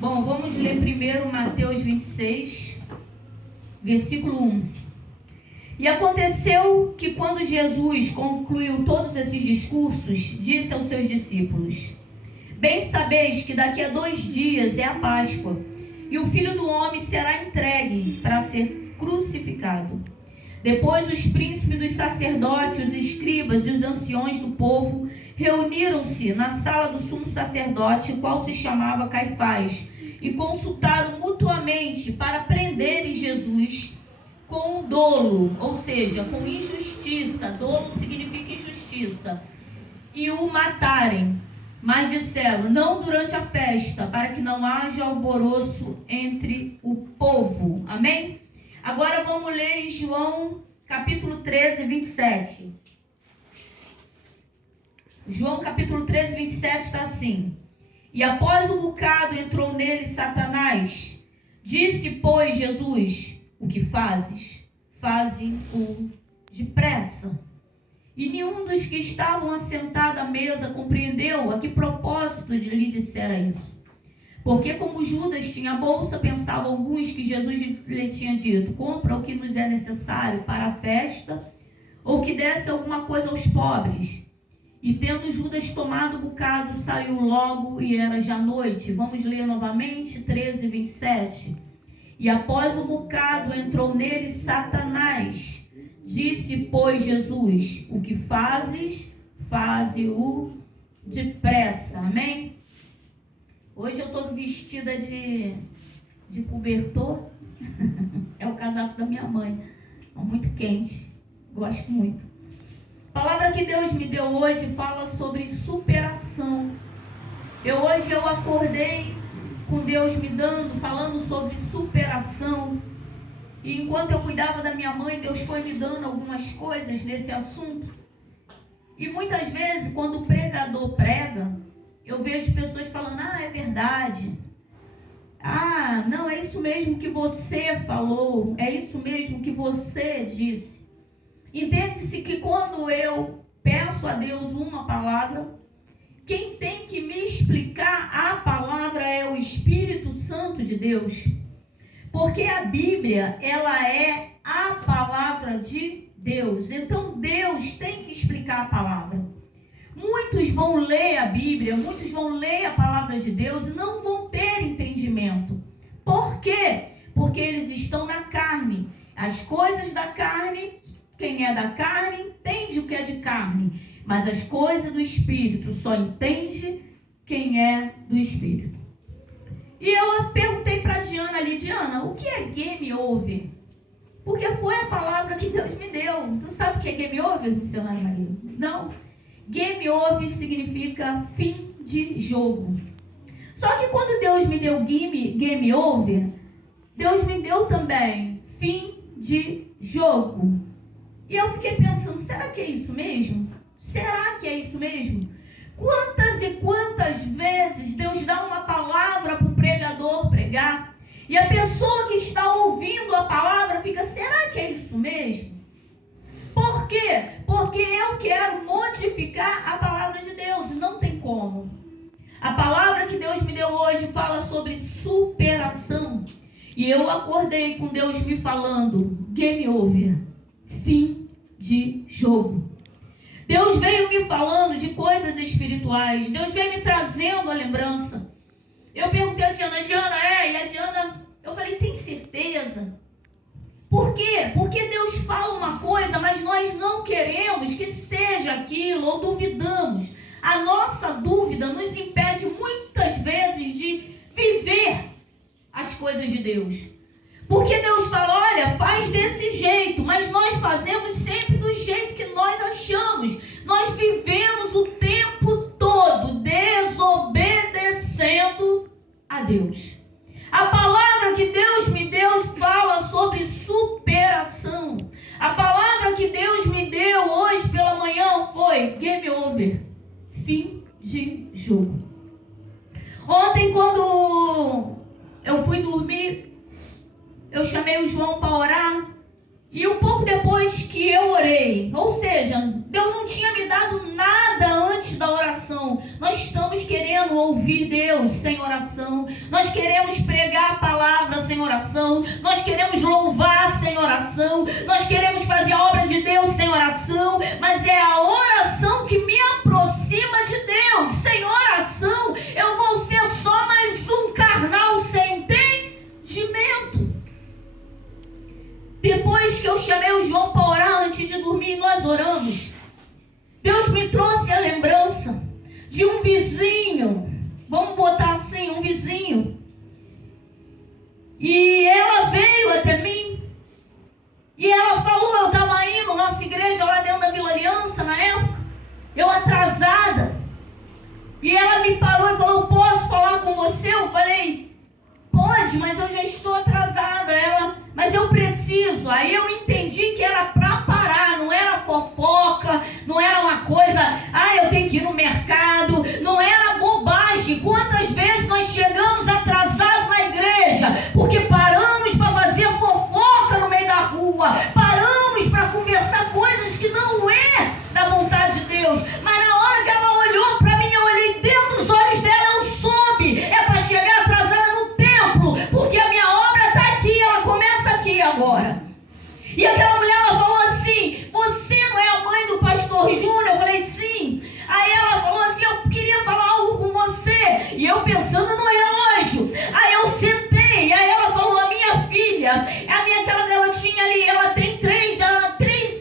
Bom, vamos ler primeiro Mateus 26, versículo 1. E aconteceu que quando Jesus concluiu todos esses discursos, disse aos seus discípulos: Bem sabeis que daqui a 2 dias é a Páscoa, e o Filho do Homem será entregue para ser crucificado. Depois os príncipes dos sacerdotes, os escribas e os anciões do povo reuniram-se na sala do sumo sacerdote, qual se chamava Caifás, e consultaram mutuamente para prenderem Jesus com dolo, ou seja, com injustiça. Dolo significa injustiça. E o matarem. Mas disseram: não durante a festa, para que não haja alvoroço entre o povo. Amém? Agora vamos ler em João capítulo 13, 27. João capítulo 13, 27 está assim: E após um bocado entrou nele Satanás. Disse, pois, Jesus: O que fazes? Faze-o depressa. E nenhum dos que estavam assentados à mesa compreendeu a que propósito lhe dissera isso. Porque como Judas tinha a bolsa, pensavam alguns que Jesus lhe tinha dito: compra o que nos é necessário para a festa, ou que desse alguma coisa aos pobres. E tendo Judas tomado o bocado, saiu logo, e era já noite. Vamos ler novamente, 13, 27. E após o bocado entrou nele Satanás. Disse, pois, Jesus: O que fazes, faze-o depressa. Amém? Hoje eu estou vestida de cobertor. É o casaco da minha mãe. É muito quente. Gosto muito. A palavra que Deus me deu hoje fala sobre superação. Hoje eu acordei com Deus me falando sobre superação. E enquanto eu cuidava da minha mãe, Deus foi me dando algumas coisas nesse assunto. E muitas vezes, quando o pregador prega, eu vejo pessoas falando: é verdade. Não, é isso mesmo que você falou. É isso mesmo que você disse. Entende-se que quando eu peço a Deus uma palavra, quem tem que me explicar a palavra é o Espírito Santo de Deus. Porque a Bíblia, ela é a palavra de Deus. Então Deus tem que explicar a palavra. Muitos vão ler a Bíblia, muitos vão ler a palavra de Deus e não vão ter entendimento. Por quê? Porque eles estão na carne. As coisas da carne, quem é da carne entende o que é de carne. Mas as coisas do Espírito só entende quem é do Espírito. E eu perguntei para a Diana ali: Diana, o que é game over? Porque foi a palavra que Deus me deu. Tu sabe o que é game over, missionário Maria? Não. Game over significa fim de jogo. Só que quando Deus me deu game over, Deus me deu também fim de jogo. E eu fiquei pensando: será que é isso mesmo? Será que é isso mesmo? Quantas e quantas vezes Deus dá uma palavra para o pregador pregar, e a pessoa que está ouvindo a palavra fica: será que é isso mesmo? Por quê? Porque eu quero modificar a palavra de Deus, e não tem como. A palavra que Deus me deu hoje fala sobre superação, e eu acordei com Deus me falando: game over, fim de jogo. Deus veio me falando de coisas espirituais. Deus veio me trazendo a lembrança. Eu perguntei a Diana: e a Diana, eu falei: tem certeza? Por quê? Porque Deus fala uma coisa, mas nós não queremos que seja aquilo, ou duvidamos. A nossa dúvida nos impede muitas vezes de viver as coisas de Deus. Porque Deus fala: olha, faz desse jeito, mas nós fazemos sempre do jeito que nós achamos. Nós vivemos o tempo todo desobedecendo a Deus. A palavra que Deus me deu fala sobre superação. A palavra que Deus me deu hoje pela manhã foi game over, fim de jogo. Ontem, quando eu fui dormir, eu chamei o João para orar, e um pouco depois que eu orei, ou seja, Deus não tinha me dado nada antes da oração, nós estamos querendo ouvir Deus sem oração, nós queremos pregar a palavra sem oração, nós queremos louvar sem oração, nós queremos fazer a obra de Deus sem oração, mas é a oração que me aproxima de Deus. Sem oração, eu vou ser só mais um carnal sem entendimento. Depois que eu chamei o João para orar antes de dormir, nós oramos. Deus me trouxe a lembrança de um vizinho, vamos botar assim, um vizinho. E ela veio até mim, e ela falou, eu estava indo, nossa igreja lá dentro da Vila Aliança na época, eu atrasada, e ela me parou e falou, posso falar com você? Eu falei, pode, mas eu já estou atrasada. Ela, mas eu preciso. Aí eu entendi que era para parar, não era fofoca, não era uma coisa, eu tenho que ir no mercado, não era bobagem. Quantas vezes nós chegamos atrasados na igreja, porque paramos para fazer fofoca no meio da rua, paramos para conversar coisas que não é da vontade de Deus, mas na hora que ela olhou para mim, eu olhei dentro dos olhos dela, eu soube, é para chegar atrasada no templo, porque a minha obra está aqui, ela começa aqui agora. E aquela mulher, ela falou assim, você não é a mãe do pastor Júnior? Eu falei, sim. Aí ela falou assim, eu queria falar algo com você. E eu pensando no relógio. Aí eu sentei, aí ela falou, a minha filha, aquela garotinha ali, ela tem 3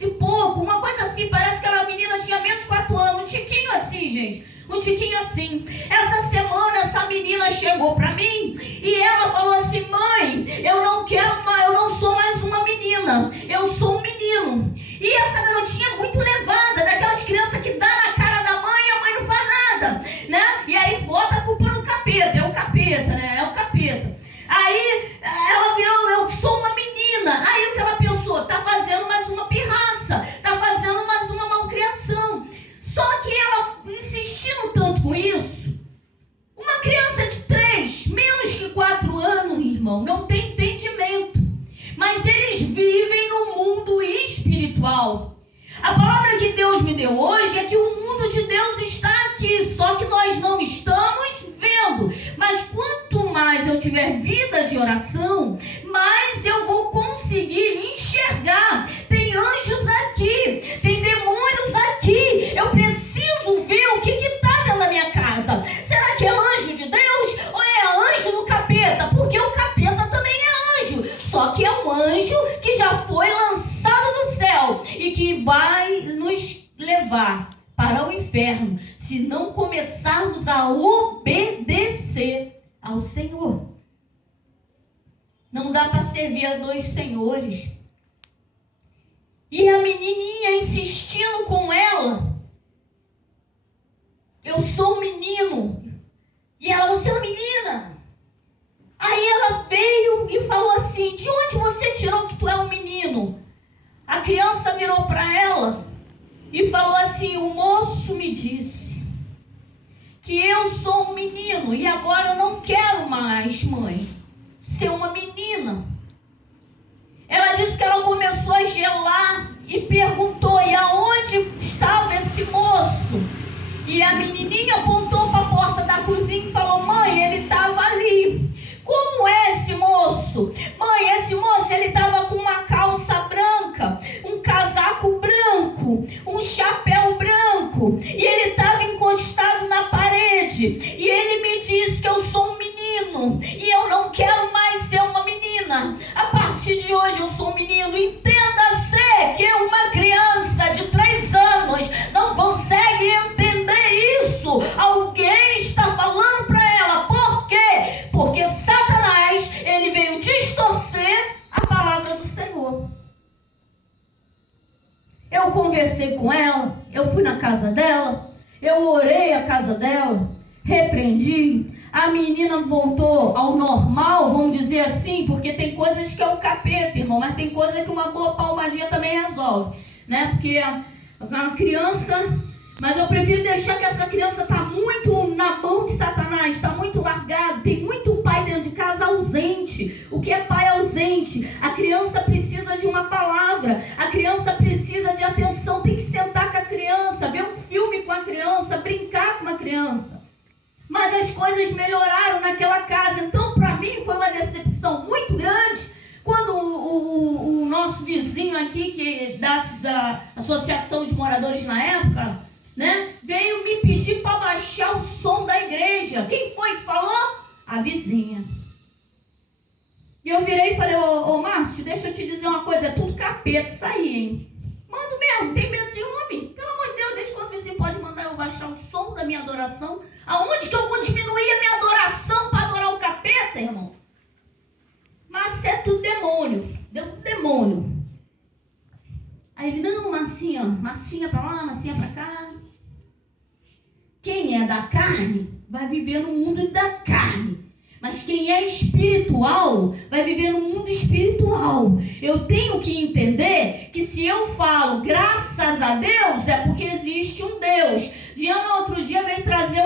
e pouco, uma coisa assim, parece que aquela menina tinha menos de 4 anos, um tiquinho assim, gente, um tiquinho assim. Essa semana, essa menina chegou pra mim, e ela falou assim, mãe, eu não sou mais uma menina, eu sou um menino. E essa garotinha é muito levada, daquelas crianças que dá na cara da mãe e a mãe não faz nada, né? E aí bota a culpa no capeta, é o capeta, né? É o capeta. Aí ela virou, eu sou uma menina. Aí o que ela pensou? Tá fazendo mais uma pirraça, tá fazendo mais uma malcriação. Só que ela insistindo tanto com isso, uma criança de 3, menos que 4 anos, irmão, não tem entendimento. Mas eles vivem no mundo espiritual. A palavra que Deus me deu hoje é que o mundo de Deus está aqui, só que nós não estamos vendo. Mas quanto mais eu tiver vida de oração, mais eu vou conseguir enxergar. Tem anjos aqui, tem demônios aqui. Eu preciso ver o que está dentro da minha casa. Será que é anjo de Deus ou é anjo do capeta? Porque o capeta também é anjo, só que é um anjo que já foi lançado do céu e que vai nos levar para o inferno se não começarmos a obedecer ao Senhor. Não dá para servir a 2 senhores. E a menininha insistindo com ela, eu sou um menino. E ela, você é uma menina. Aí ela veio e falou assim, de onde você tirou que tu é um menino? A criança virou para ela e falou assim, o moço me disse que eu sou um menino e agora eu não quero mais, mãe, ser uma menina. Ela disse que ela começou a gelar e perguntou, e aonde estava esse moço? E a menininha apontou para a porta da cozinha e falou, mãe, ele estava ali. Como é esse moço? Mãe, esse moço, ele estava com uma calça branca, um casaco branco, um chapéu branco, e ele estava encostado na parede, e ele me disse que eu sou um menino, e eu não quero mais ser uma menina. A partir de hoje eu sou um menino. Entenda-se que uma criança de 3 anos não consegue entender isso. Alguém está falando para ela. Por quê? Porque Satanás, ele veio distorcer a palavra do Senhor. Eu conversei com ela, eu fui na casa dela, eu orei a casa dela, repreendi. A menina voltou ao normal, vamos dizer assim, porque tem coisas que é o capeta, irmão, mas tem coisas que uma boa palmadinha também resolve, né? Porque a criança, mas eu prefiro deixar que essa criança está muito na mão de Satanás, está muito largado. Tem muito pai dentro de casa ausente. O que é pai ausente? A criança precisa de uma palavra, a criança precisa de atenção, tem que sentar com a criança, ver um filme com a criança, associação de moradores na época, né? Veio me pedir para baixar o som da igreja. Quem foi que falou? A vizinha. E eu virei e falei, ô Márcio, deixa eu te dizer uma coisa, é tudo capeta isso aí, hein? Mando mesmo, tem medo de homem? Pelo amor de Deus, desde quando você pode mandar eu baixar o som da minha adoração? Aonde que eu vou diminuir a minha adoração para adorar o capeta, irmão? Mas é tudo demônio, deu tudo demônio. Aí ele, não, massinha pra lá, massinha pra cá. Quem é da carne vai viver no mundo da carne. Mas quem é espiritual vai viver no mundo espiritual. Eu tenho que entender que se eu falo graças a Deus, é porque existe um Deus. Diana outro dia veio trazer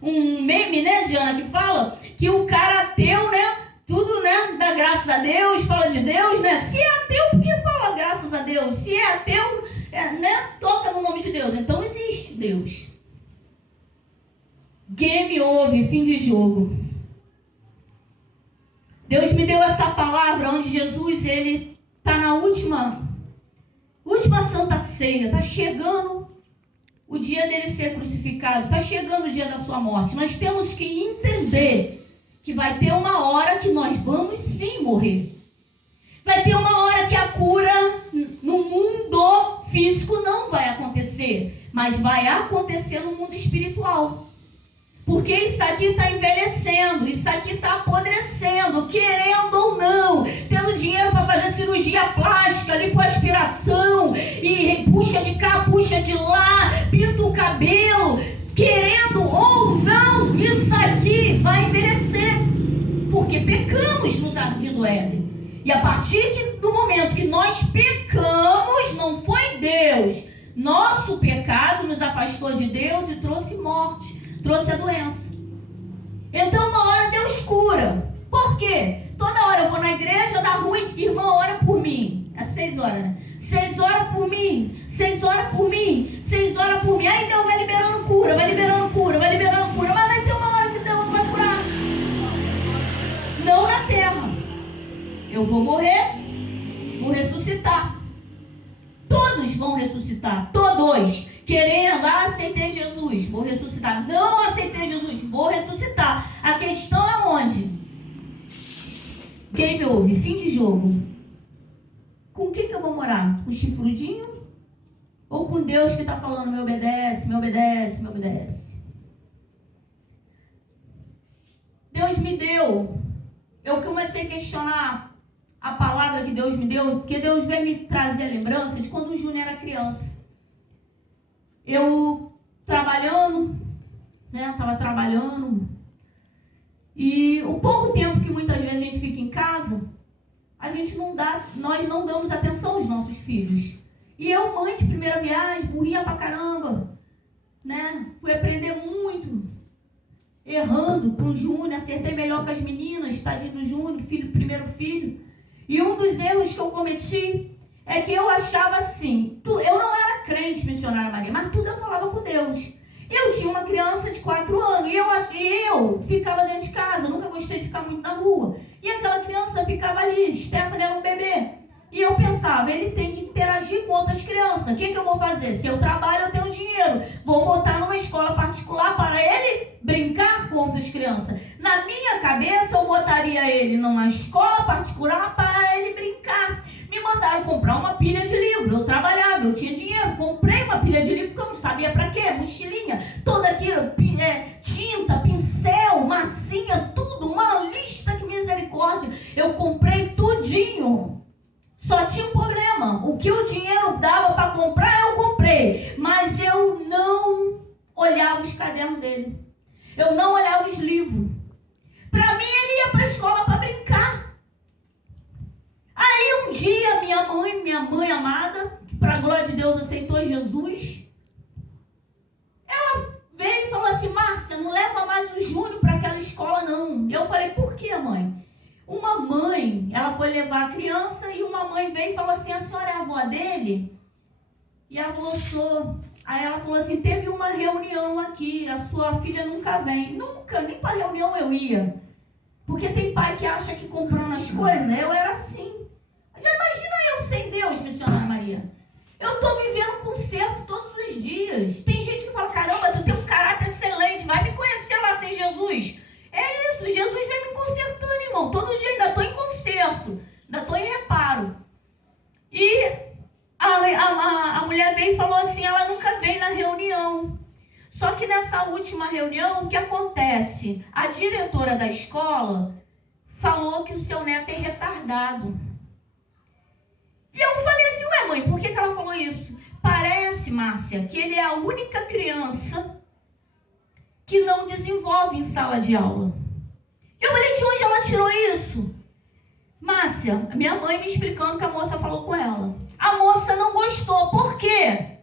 um meme, né, Diana, que fala que o cara ateu, né, tudo, né, dá graças a Deus, fala de Deus, né? Se é ateu, por que fala graças a Deus? Se é ateu, né, toca no nome de Deus. Então existe Deus. Game over, fim de jogo. Deus me deu essa palavra onde Jesus, ele está na última Santa Ceia. Está chegando o dia dele ser crucificado. Está chegando o dia da sua morte. Nós temos que entender que vai ter uma hora que nós vamos sim morrer. Vai ter uma hora que a cura no mundo físico não vai acontecer. Mas vai acontecer no mundo espiritual. Porque isso aqui está envelhecendo, isso aqui está apodrecendo, querendo ou não, tendo dinheiro para fazer cirurgia plástica, lipoaspiração, e puxa de cá, puxa de lá, pinta o cabelo, querendo ou não, isso aqui vai envelhecer, porque pecamos no jardim do Éden. E a partir do momento que nós pecamos, não foi Deus, nosso pecado nos afastou de Deus e trouxe morte. Trouxe a doença. Então uma hora Deus cura. Por quê? Toda hora eu vou na igreja, dá ruim, irmão, ora por mim. É 6 horas, né? 6 horas por mim, 6 horas por mim, 6 horas por mim. Aí Deus vai liberando cura, vai liberando cura, vai liberando cura. Mas vai ter uma hora que Deus não vai curar. Não na terra. Eu vou morrer, vou ressuscitar. Todos vão ressuscitar, todos. Querendo, aceitei Jesus, vou ressuscitar. Não aceitei Jesus, vou ressuscitar. A questão é onde? Game over, fim de jogo. Com quem que eu vou morar? Com o chifrudinho? Ou com Deus que está falando, me obedece, me obedece, me obedece? Deus me deu. Eu comecei a questionar a palavra que Deus me deu, porque Deus veio me trazer a lembrança de quando o Júnior era criança. Eu trabalhando, né? Estava trabalhando. E o pouco tempo que muitas vezes a gente fica em casa, nós não damos atenção aos nossos filhos. E eu, mãe de primeira viagem, burrinha pra caramba, né? Fui aprender muito, errando com o Júnior, acertei melhor com as meninas, tadinho do Júnior, primeiro filho. E um dos erros que eu cometi é que eu achava assim, eu não era crente, missionária Maria, mas tudo eu falava com Deus. Eu tinha uma criança de 4 anos e eu ficava dentro de casa, nunca gostei de ficar muito na rua. E aquela criança ficava ali, Stephanie era um bebê. E eu pensava, ele tem que interagir com outras crianças. O que eu vou fazer? Se eu trabalho, eu tenho dinheiro. Vou botar numa escola particular para ele brincar com outras crianças. Na minha cabeça, eu botaria ele numa escola particular para ele brincar. Me mandaram comprar uma pilha de livro. Eu trabalhava, eu tinha dinheiro. Comprei uma pilha de livro que eu não sabia para quê. Mochilinha, toda aquilo, tinta, pincel, massinha, tudo. Uma lista, que misericórdia. Eu comprei tudinho. Só tinha um problema. O que o dinheiro dava para comprar, eu comprei. Mas eu não olhava os cadernos dele. Eu não olhava os livros. Para mim, ele ia para a escola para brincar. Aí um dia, minha mãe amada, que para a glória de Deus aceitou Jesus, ela veio e falou assim, Márcia, não leva mais o Júnior para aquela escola não. E eu falei, por que, mãe? Uma mãe, ela foi levar a criança e uma mãe veio e falou assim, a senhora é a avó dele? E ela falou, sou. Aí ela falou assim, teve uma reunião aqui, a sua filha nunca vem. Nunca, nem para reunião eu ia. Porque tem pai que acha que comprando as coisas, eu era assim. Já imagina eu sem Deus, missionária Maria. Eu estou vivendo conserto todos os dias. Tem gente que fala, caramba, tu tem um caráter excelente, vai me conhecer lá sem Jesus. É isso, Jesus vem me consertando, irmão. Todo dia ainda estou em conserto, ainda estou em reparo. E a mulher veio e falou assim, ela nunca veio na reunião. Só que nessa última reunião, o que acontece? A diretora da escola falou que o seu neto é retardado. E eu falei assim, ué mãe, por que ela falou isso? Parece, Márcia, que ele é a única criança que não desenvolve em sala de aula. Eu falei, de onde ela tirou isso? Márcia, minha mãe me explicando que a moça falou com ela. A moça não gostou, por quê?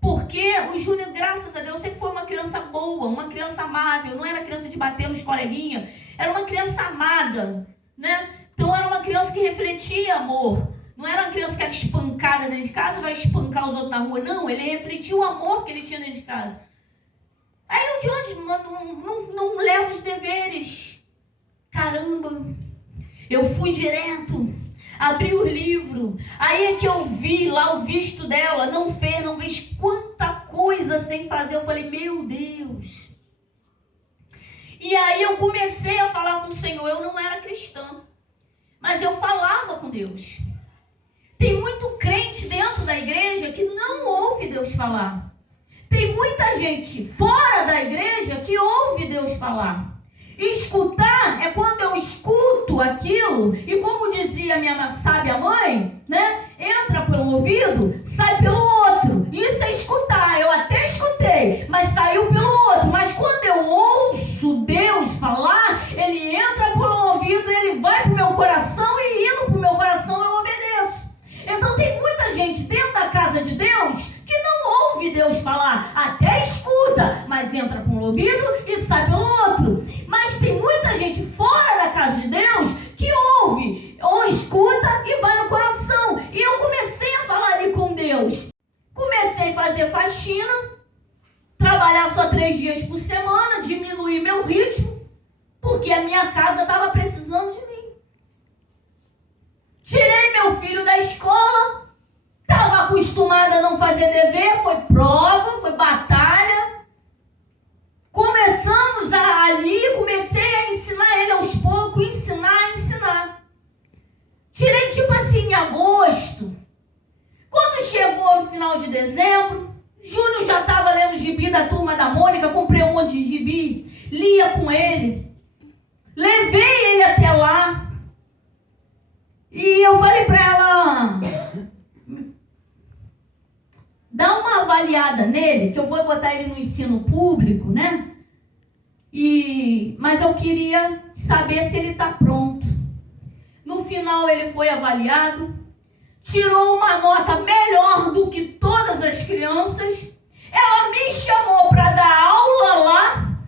Porque o Júnior, graças a Deus, sempre foi uma criança boa, uma criança amável, não era criança de bater nos coleguinhas, era uma criança amada, né? Então era uma criança que refletia amor. Não era uma criança que era espancada dentro de casa, vai espancar os outros na rua. Não, ele refletia o amor que ele tinha dentro de casa. Aí de onde? Não leva os deveres. Caramba, eu fui direto, abri o livro. Aí é que eu vi lá o visto dela. Não fez quanta coisa sem fazer. Eu falei, meu Deus. E aí eu comecei a falar com o Senhor. Eu não era cristã, mas eu falava com Deus. Tem muito crente dentro da igreja que não ouve Deus falar. Tem muita gente fora da igreja que ouve Deus falar. Escutar é quando eu escuto aquilo e, como dizia minha sábia mãe, né? Entra pelo ouvido, sai pelo outro. Isso é escutar. Eu até escutei, mas saiu pelo outro. Mas quando eu ouço Deus falar, ele entra pelo ouvido, ele vai pro meu coração e indo pro meu coração eu obedeço. Então tem muita gente dentro da casa de Deus que não ouve Deus falar, até escuta, mas entra por um ouvido e sai pelo outro. Mas tem muita gente fora da casa de Deus que ouve ou escuta e vai no coração. E eu comecei a falar ali com Deus. Comecei a fazer faxina, trabalhar só 3 dias por semana, diminuir meu ritmo, porque a minha casa estava precisando de mim. Tirei meu filho da escola, estava acostumada a não fazer dever, foi prova, foi batalha. Começamos comecei a ensinar ele aos poucos, ensinar. Tirei tipo assim em agosto. Quando chegou no final de dezembro, Júnior já estava lendo gibi da Turma da Mônica, comprei um monte de gibi, lia com ele, levei ele até lá. E eu falei para ela, dá uma avaliada nele, que eu vou botar ele no ensino público, né? Mas eu queria saber se ele está pronto. No final ele foi avaliado, tirou uma nota melhor do que todas as crianças. Ela me chamou para dar aula lá.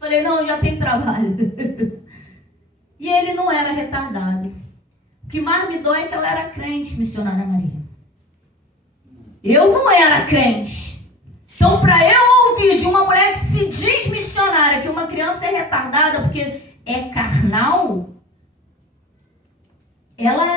Falei, não, já tem trabalho. E ele não era retardado. O que mais me dói é que ela era crente, missionária Maria. Eu não era crente. Então, para eu ouvir de uma mulher que se diz missionária que uma criança é retardada porque é carnal, ela